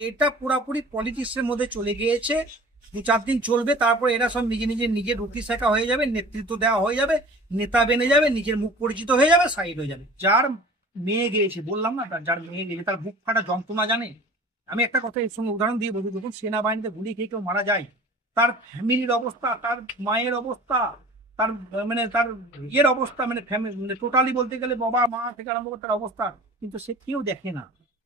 এটা পুরাপুরি পলিটিক্সের মধ্যে চলে গিয়েছে। 2-4 দিন চলবে, তারপর এরা সব নিজের রুটি শেখা হয়ে যাবে, নেতৃত্ব দেওয়া হয়ে যাবে, নেতা বেনে যাবে, নিজের মুখ পরিচিত হয়ে যাবে, সাইড হয়ে যাবে। যার মেয়ে গিয়েছে, বললাম না, যার মেয়ে গিয়েছে তার বুক ফাটা যন্ত্রণা জানে। আমি একটা কথা এর সঙ্গে উদাহরণ দিয়ে বলি, যখন সেনাবাহিনীতে গুলি খেয়ে কেউ মারা যায়, তার ফ্যামিলির অবস্থা, তার মায়ের অবস্থা, তার তার ইয়ের অবস্থা, টোটালি বলতে গেলে বাবা মা থেকে আরম্ভ করে তার অবস্থা, কিন্তু সে কেউ দেখে না।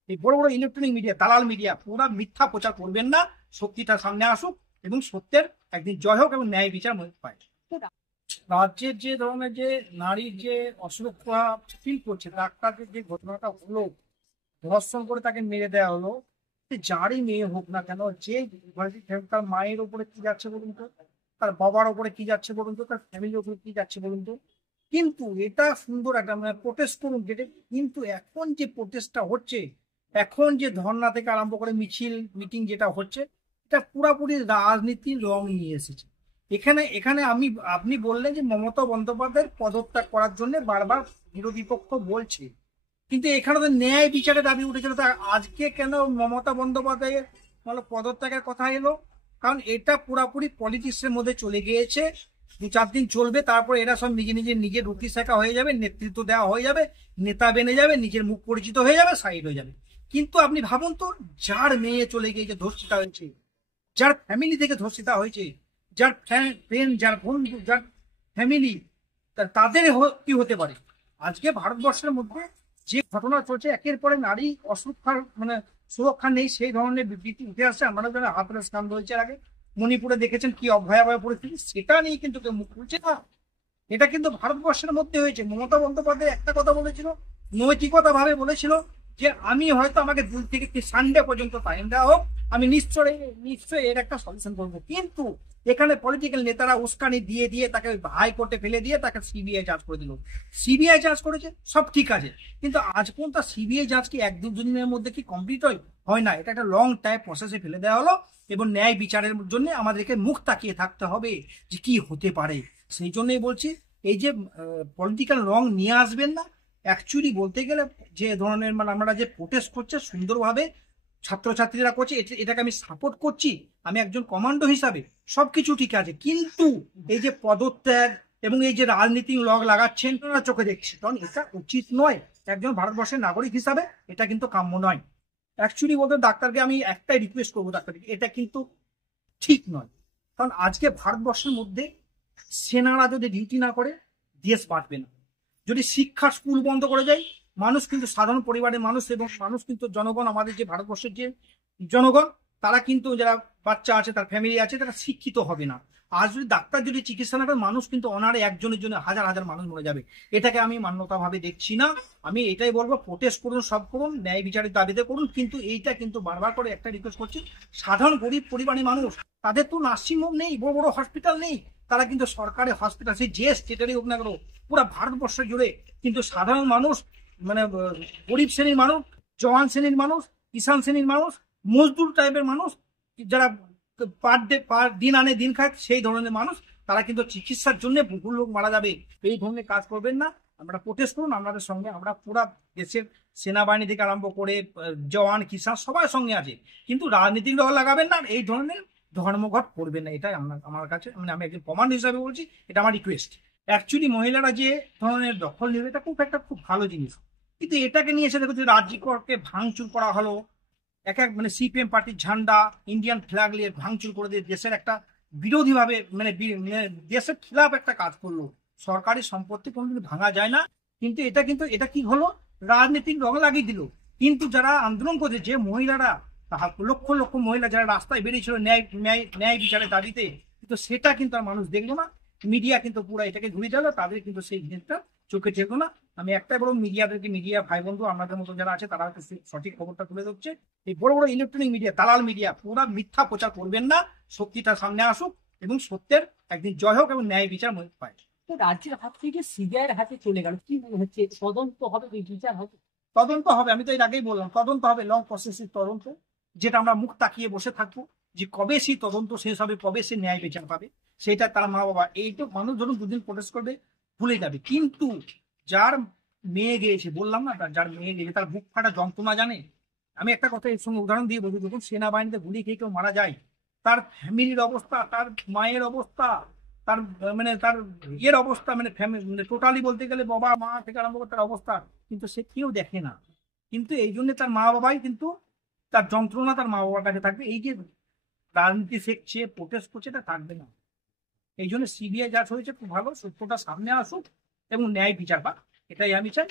এই বড় বড় ইলেকট্রনিক মিডিয়া, দালাল মিডিয়া, পুরো মিথ্যা প্রচার করবেন না। সত্যিটা সামনে আসুক এবং সত্যের একদিন জয় হোক এবং ন্যায় বিচার পায়। রাজ্যের যে ধরনের যে নারীর যে অসুরক্ষা ফিল করছে, ডাক্তারদের যে ঘটনাটা হলো, ধর্ষণ করে তাকে মেরে দেওয়া হলো, যারই মেয়ে হোক না কেন, যে তার মায়ের ওপরে কি যাচ্ছে বলুন তো, তার বাবার ওপরে কি যাচ্ছে বলুন তো, তার ফ্যামিলির ওপরে কি যাচ্ছে বলুন তো। কিন্তু এটা সুন্দর একটা প্রোটেস্ট করুন, যেটা কিন্তু এখন যে প্রোটেস্টটা হচ্ছে, এখন যে ধর্ণা থেকে আরম্ভ করে মিছিল মিটিং যেটা হচ্ছে, এটা পুরাপুরি রাজনীতির রং নিয়ে এসেছে। এখানে এখানে আপনি বললেন যে মমতা বন্দ্যোপাধ্যায়ের পদত্যাগ করার জন্য বারবার বিরোধী পক্ষ বলছে, কিন্তু এখানে তো ন্যায় বিচারের দাবি উঠেছিল। তা আজকে কেন মমতা বন্দ্যোপাধ্যায়ের পদত্যাগের কথা এলো? কারণ এটা পুরাপুরি পলিটিক্সের মধ্যে চলে গিয়েছে। 2-4 দিন চলবে, তারপর এরা সব নিজের রুটি শেখা হয়ে যাবে, নেতৃত্ব দেওয়া হয়ে যাবে, নেতা বেনে যাবে, নিজের মুখ পরিচিত হয়ে যাবে, সাইড হয়ে যাবে। কিন্তু আপনি ভাবুন তো, যার মেয়ে চলে গিয়েছে, ধর্ষিতা হয়েছে, যার ফ্যামিলি থেকে ধর্ষিতা হয়েছে, যার ফ্রেন্ড, যার বন্ধু, যার ফ্যামিলি, তাদের কি হতে পারে? আজকে ভারতবর্ষের মধ্যে যে ঘটনা চলছে, একের পরে নারী অসুরক্ষার সুরক্ষা নেই, সেই ধরনের বিবৃতি উঠে আসছে। আমরা যারা হাতরে স্নান হয়েছে আগে মণিপুরে দেখেছেন কি ভয়াবহ পরিস্থিতি, সেটা নিয়ে কিন্তু কেউ মুখ খুলছে না। এটা কিন্তু ভারতবর্ষের মধ্যে হয়েছে। মমতা বন্দ্যোপাধ্যায় একটা কথা বলেছিল, নৈতিকতা ভাবে বলেছিল যে আমি হয়তো আমাকে 2 থেকে সানডে পর্যন্ত টাইম দেওয়া হোক, আমি নিশ্চয়ই এর একটা সলিউশন করবো। কিন্তু এখানে পলিটিক্যাল নেতারা উস্কানি দিয়ে দিয়ে তাকে হাইকোর্টে ফেলে দিয়ে তাকে সিবিআই জাজ করে দিল। সিবিআই জাজ করেছে, সব ঠিক আছে, কিন্তু আজ পর্যন্ত সিবিআই জাজ কি 1-2 দিনের মধ্যে কি কমপ্লিট হয় না। এটা একটা লং টাইম প্রসেসে ফেলে দেওয়া হলো, এবং ন্যায় বিচারের জন্য আমাদেরকে মুখ তাকিয়ে থাকতে হবে যে কি হতে পারে। সেই জন্যই বলছি, এই যে পলিটিক্যাল রং নিয়ে আসবেন না। অ্যাকচুয়ালি বলতে গেলে যে ধরনের আমরা যে প্রোটেস্ট করছে সুন্দরভাবে ছাত্রছাত্রীরা করছে, এটাকে আমি সাপোর্ট করছি। আমি একজন কমান্ডো হিসাবে সবকিছু ঠিক আছে, কিন্তু এই যে পদত্যাগ এবং এই যে রাজনীতির রং লাগাচ্ছেন চোখে দেখছি, কারণ এটা উচিত নয়। একজন ভারতবর্ষের নাগরিক হিসাবে এটা কিন্তু কাম্য নয়। অ্যাকচুয়ালি বলতে ডাক্তারকে আমি একটাই রিকোয়েস্ট করবো, ডাক্তারকে, এটা কিন্তু ঠিক নয়। কারণ আজকে ভারতবর্ষের মধ্যে সেনারা যদি ডিউটি না করে, দেশ বাঁচবে না। যদি শিক্ষার স্কুল বন্ধ করে যায়, মানুষ কিন্তু সাধারণ পরিবারের মানুষ এবং মানুষ কিন্তু জনগণ, আমাদের যে ভারতবর্ষের যে জনগণ, তারা কিন্তু যারা বাচ্চা আছে, তার ফ্যামিলি আছে, তারা শিক্ষিত হবে না। আজ যদি ডাক্তার যদি চিকিৎসা না করে, মানুষ কিন্তু অনারে একজনের জন্য হাজার হাজার মানুষ মরে যাবে। এটাকে আমি মান্যতা ভাবে দেখছি না। আমি এটাই বলবো, প্রোটেস্ট করুন, সব করুন, ন্যায় বিচারের দাবিতে করুন, কিন্তু এইটা কিন্তু বারবার করে একটা রিকোয়েস্ট করছি, সাধারণ গরিব পরিবারের মানুষ, তাদের তো নার্সিংহোম নেই, বড় বড় হসপিটাল নেই, তারা কিন্তু সরকারি হসপিটাল, সেই যে স্টেটেরই হোক না কেন, পুরো ভারতবর্ষ জুড়ে কিন্তু সাধারণ মানুষ, গরিব শ্রেণীর মানুষ, জওয়ান শ্রেণীর মানুষ, কিষাণ শ্রেণীর মানুষ, মজদুর টাইপের মানুষ, যারা পার দিন আনে দিন খায়, সেই ধরনের মানুষ, তারা কিন্তু চিকিৎসার জন্য বহু লোক মারা যাবে। এই ধরনের কাজ করবেন না। আমরা প্রোটেস্ট করুন, আপনাদের সঙ্গে আমরা পুরা দেশের সেনাবাহিনী থেকে আরম্ভ করে জওয়ান কিষাণ সবার সঙ্গে আছে, কিন্তু রাজনীতির রং লাগাবেন না, এই ধরনের ধর্মঘট করবেন না। এটাই আমার কাছে, আমি একজন কমান্ড হিসাবে বলছি, এটা আমার রিকোয়েস্ট। অ্যাকচুয়ালি মহিলারা যে ধরনের দখল নেবে, এটা একটা খুব ভালো জিনিস, কিন্তু এটাকে নিয়ে এসে দেখো যে রাজ্যকে ভাঙচুর করা হলো, এক এক সিপিএম পার্টির ঝান্ডা, ইন্ডিয়ান ফ্ল্যাগ নিয়ে ভাঙচুর করে দিয়ে দেশের একটা বিরোধী ভাবে দেশের খিলাফ একটা কাজ করলো। সরকারি সম্পত্তি কোনোদিন ভাঙা যায় না, কিন্তু এটা কি হলো, রাজনীতির রং লাগিয়ে দিল। কিন্তু যারা আন্দোলন করেছে, যে মহিলারা, লক্ষ লক্ষ মহিলা যারা রাস্তায় বেরিয়েছিল ন্যায় ন্যায় ন্যায় বিচারের দাবিতে, কিন্তু সেটা কিন্তু আর মানুষ দেখলো না। মিডিয়া কিন্তু পুরো এটাকে ঘুরে গেল, তাদের কিন্তু সেই জিনিসটা চোখে ঠেকলো না। আমি একটাই বড় মিডিয়াদেরকে, মিডিয়া ভাই বন্ধু আমাদের মতো যারা আছে, তারা হয়তো সঠিক খবরটা তুলে ধরছে। এই বড় বড় ইলেকট্রনিক মিডিয়া, দালাল মিডিয়া, পুরো মিথ্যা প্রচার করবেন না। সত্যিটা সামনে আসুক এবং সত্যের একদিন জয় হোক এবং ন্যায় বিচার পায়। রাজ্যের হাত থেকে সিবিআই এর হাতে চলে গেল, কি মনে হচ্ছে তদন্ত হবে, বিচার হবে? তদন্ত হবে, আমি তো এর আগেই বললাম, তদন্ত হবে, লং প্রসেসের তদন্ত, যেটা আমরা মুখ তাকিয়ে বসে থাকবো যে কবে সেই তদন্ত শেষ হবে, কবে সে ন্যায় বিচার পাবে, সেটা তার মা বাবা, এই তো মানুষ ধরুন 2 দিন প্রোটেস্ট করবে, ভুলে যাবে। কিন্তু যার মেয়ে গিয়েছে, বললাম না, যার মেয়ে গিয়েছে, তার বুক ফাটা যন্ত্রণা জানে। আমি একটা কথা এর সঙ্গে উদাহরণ দিয়ে বলবো, যখন সেনাবাহিনীতে গুলি খেয়ে কেউ মারা যায়, তার ফ্যামিলির অবস্থা, তার মায়ের অবস্থা, তার মানে তার ইয়ের অবস্থা, মানে ফ্যামিলি টোটালি বলতে গেলে বাবা মা থেকে আরম্ভ করে তার অবস্থা, কিন্তু সে কেউ দেখে না। কিন্তু এই জন্য তার মা বাবাই কিন্তু তার যন্ত্রণা তার মা বাবার কাছে থাকবে। এই যে রাজনীতি শেখছে, প্রোটেস্ট করছে, এটা থাকবে না। এই জন্য সিবিআই যা হয়েছে খুব ভালো, সত্যটা সামনে আসুক এবং ন্যায় বিচার পাক, এটাই আমি চাই।